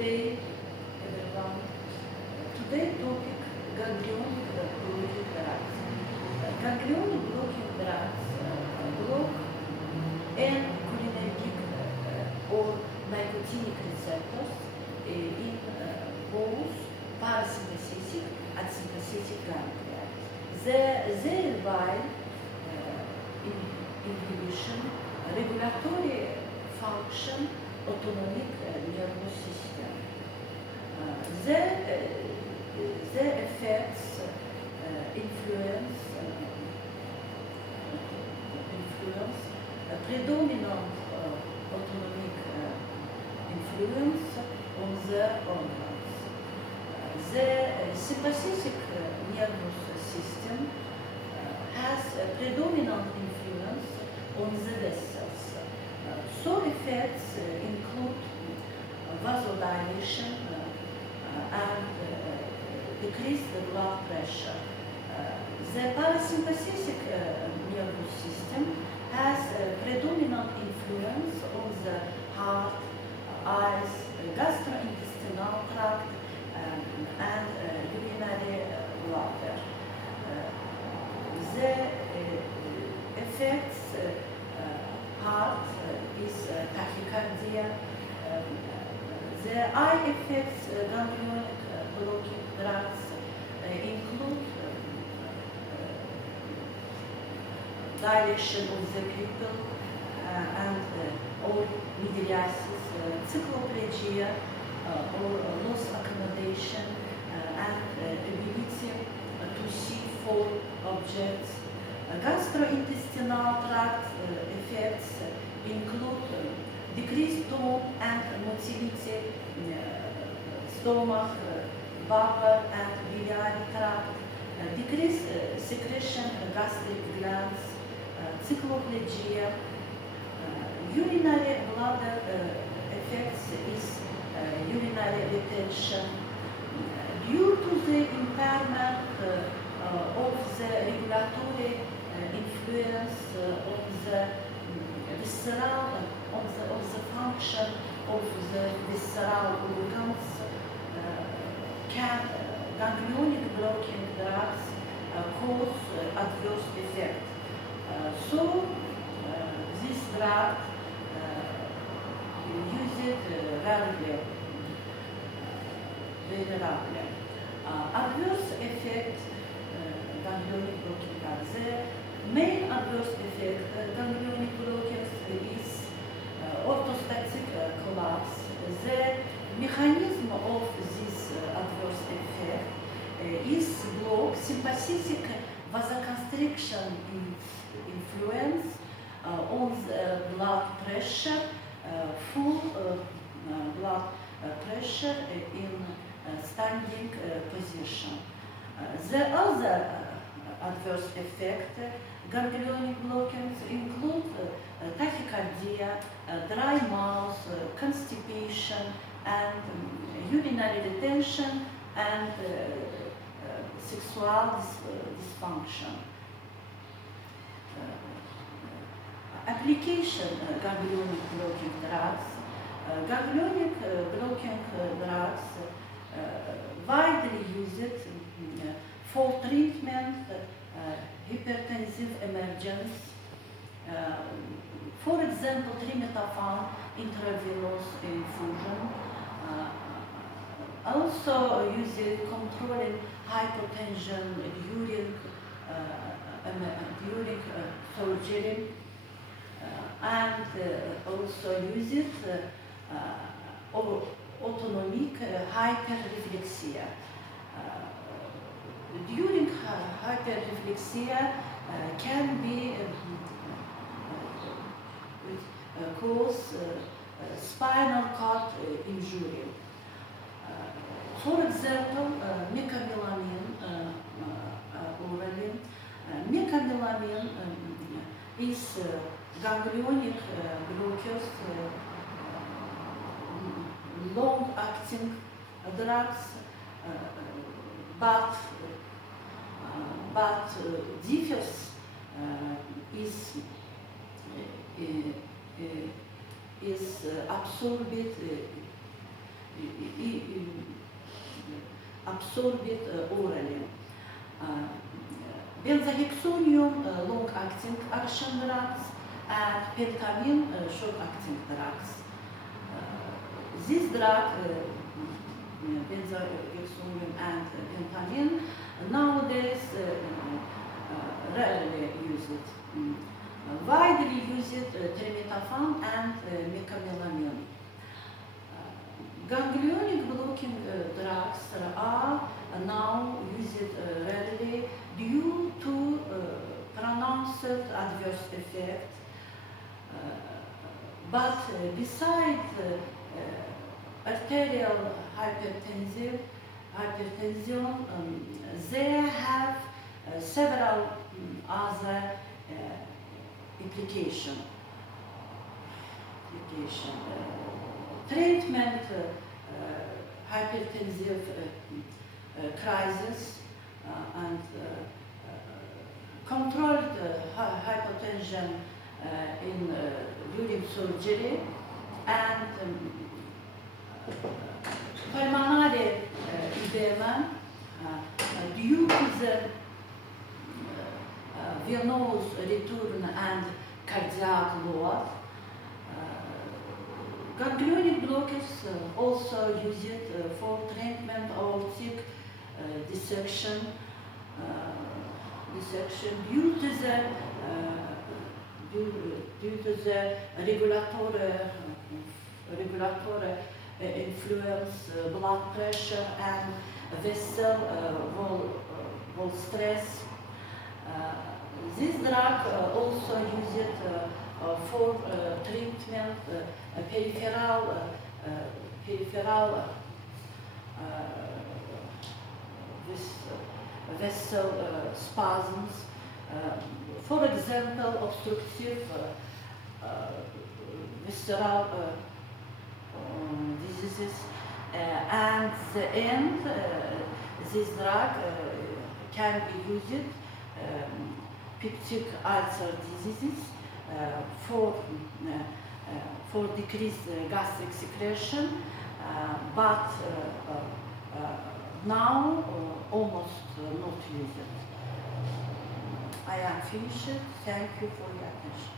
day, everyone. Today topic ganglionic blocking drugs. Ganglionic blocking drugs block cholinergic or nicotinic receptors in both parasympathetic and sympathetic ganglia. Their while inhibition, regulatory function, autonomic nervous system. Their effects influence predominant autonomic influence on the organs. The sympathetic nervous system has a predominant influence on the vessels. So effects include vasodilation and decreased blood pressure. The parasympathetic nervous system has a predominant influence on the heart, eyes, gastrointestinal tract, and urinary bladder. The effects heart is tachycardia. The eye effects ganglionic blocking drugs include dilation of the pupil and or mydriasis, cycloplegia or loss accommodation and ability to see four objects. Gastrointestinal tract effects include decreased tone and motility, stomach, bowel and biliary tract, decreased secretion gastric glands, cycloplegia, urinary bladder effects is urinary retention. Due to the impairment of the regulatory influence of the visceral, of the function of the visceral organs, can ganglionic blocking drugs cause adverse effect. So this drug used rarely. Adverse effect ganglionic blocking drugs. The main adverse effect ganglionic blockers is orthostatic collapse. The mechanism of this adverse effect is block sympathetic vasoconstriction influence on the blood pressure, full blood pressure in standing position. The other adverse effect ganglionic blockers include tachycardia, dry mouth, constipation, and urinary retention and sexual dysfunction. Application ganglionic blocking drugs. Ganglionic blocking drugs widely used for treatment hypertensive emergence. For example, trimetafan intravenous infusion. Also used controlling hypertension during surgery, and also used autonomic hyperreflexia. During hyperreflexia can be cause spinal cord injury. For example, mecamylamine orally. Mecamylamine is ganglionic blockers, long-acting drugs, but differs is absorbed absorbed orally. Benzahexonium long-acting action drugs and pentamine short-acting drugs. This drug, benzahexonium and pentamine, nowadays rarely used. Widely used trimetafan and mecamelamin. Ganglionic blocking drugs are now used rarely due to pronounced adverse effects. But besides arterial hypertension, they have several other implications. Treatment hypertensive crisis and controlled hypotension during surgery and pulmonary edema due to the venous return and cardiac load. Ganglionic blockers also used for treatment of aortic dissection due to the regulatory influence, blood pressure and vessel wall stress. This drug also used for treatment peripheral vessel spasms, for example, obstructive visceral diseases. And the end, this drug can be used peptic ulcer diseases for decreased gastric secretion, but now almost not used. I am finished. Thank you for your attention.